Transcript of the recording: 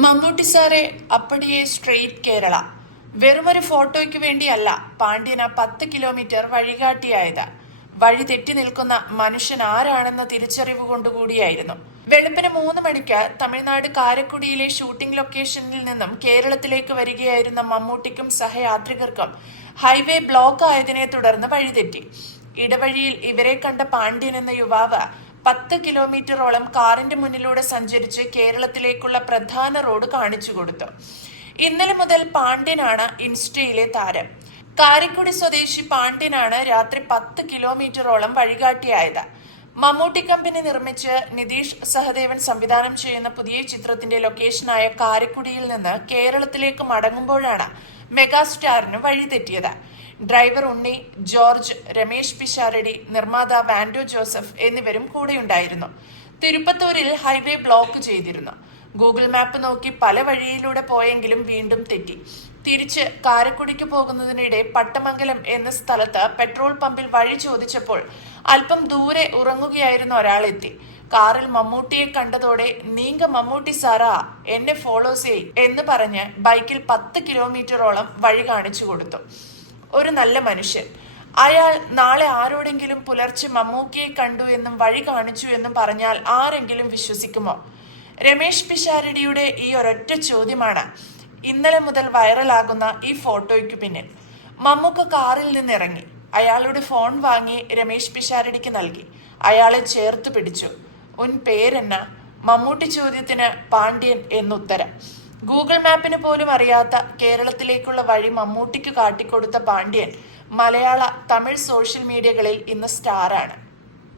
മമ്മൂട്ടി സാറെ അപ്പടിയെ സ്ട്രെയിറ്റ് കേരള. വെറുമൊരു ഫോട്ടോയ്ക്ക് വേണ്ടിയല്ല പാണ്ഡ്യന് 10 കിലോമീറ്റർ വഴികാട്ടിയായത്. വഴി തെറ്റി നിൽക്കുന്ന മനുഷ്യൻ ആരാണെന്ന തിരിച്ചറിവ് കൊണ്ടുകൂടിയായിരുന്നു. വെളുപ്പിന് 3 മണിക്ക് തമിഴ്നാട് കാരക്കുടിയിലെ ഷൂട്ടിംഗ് ലൊക്കേഷനിൽ നിന്നും കേരളത്തിലേക്ക് വരികയായിരുന്ന മമ്മൂട്ടിക്കും സഹയാത്രികർക്കും ഹൈവേ ബ്ലോക്ക് ആയതിനെ തുടർന്ന് വഴിതെറ്റി. ഇടവഴിയിൽ ഇവരെ കണ്ട പാണ്ഡ്യൻ എന്ന യുവാവ് 10 കിലോമീറ്ററോളം കാറിന്റെ മുന്നിലൂടെ സഞ്ചരിച്ച് കേരളത്തിലേക്കുള്ള പ്രധാന റോഡ് കാണിച്ചു കൊടുത്തു. ഇന്നലെ മുതൽ പാണ്ഡ്യനാണ് ഇൻസ്റ്റയിലെ താരം. കാരിക്കുടി സ്വദേശി പാണ്ഡ്യനാണ് രാത്രി 10 കിലോമീറ്ററോളം വഴികാട്ടിയായത്. മമ്മൂട്ടി കമ്പനി നിർമ്മിച്ച് നിതീഷ് സഹദേവൻ സംവിധാനം ചെയ്യുന്ന പുതിയ ചിത്രത്തിന്റെ ലൊക്കേഷനായ കാരിക്കുടിയിൽ നിന്ന് കേരളത്തിലേക്ക് മടങ്ങുമ്പോഴാണ് മെഗാസ്റ്റാറിന് വഴിതെറ്റിയത്. ഡ്രൈവർ ഉണ്ണി, ജോർജ്, രമേശ് പിഷാരടി, നിർമ്മാതാവ് ആൻഡ്രൂ ജോസഫ് എന്നിവരും കൂടെയുണ്ടായിരുന്നു. തിരുപ്പത്തൂരിൽ ഹൈവേ ബ്ലോക്ക് ചെയ്തിരുന്നു. ഗൂഗിൾ മാപ്പ് നോക്കി പല വഴിയിലൂടെ പോയെങ്കിലും വീണ്ടും തെറ്റി. തിരിച്ച് കാരക്കുടിക്ക് പോകുന്നതിനിടെ പട്ടമംഗലം എന്ന സ്ഥലത്ത് പെട്രോൾ പമ്പിൽ വഴി ചോദിച്ചപ്പോൾ അല്പം ദൂരെ ഉറങ്ങുകയായിരുന്ന ഒരാളെത്തി. കാറിൽ മമ്മൂട്ടിയെ കണ്ടതോടെ നീങ്ക മമ്മൂട്ടി സാറാ, എന്നെ ഫോളോ ചെയ് എന്ന് പറഞ്ഞ് ബൈക്കിൽ 10 കിലോമീറ്ററോളം വഴി കാണിച്ചു കൊടുത്തു. ഒരു നല്ല മനുഷ്യൻ. അയാൾ നാളെ ആരോടെങ്കിലും പുലർച്ചെ മമ്മൂക്കിയെ കണ്ടു എന്നും വഴി കാണിച്ചു എന്നും പറഞ്ഞാൽ ആരെങ്കിലും വിശ്വസിക്കുമോ? രമേശ് പിഷാരടിയുടെ ഈ ഒരൊറ്റ ചോദ്യമാണ് ഇന്നലെ മുതൽ വൈറലാകുന്ന ഈ ഫോട്ടോയ്ക്ക് പിന്നിൽ. മമ്മൂക്ക കാറിൽ നിന്നിറങ്ങി. അയാളുടെ ഫോൺ വാങ്ങി രമേശ് പിഷാരടിക്ക് നൽകി. അയാളെ ചേർത്ത് പിടിച്ചു. ഉൻ പേരെന്ന? മമ്മൂട്ടി ചോദ്യത്തിന് പാണ്ഡ്യൻ എന്നുത്തരം. ഗൂഗിൾ മാപ്പിന് പോലും അറിയാത്ത കേരളത്തിലേക്കുള്ള വഴി മമ്മൂട്ടിക്ക് കാട്ടിക്കൊടുത്ത പാണ്ഡ്യൻ മലയാള, തമിഴ് സോഷ്യൽ മീഡിയകളിൽ ഇന്ന് സ്റ്റാറാണ്.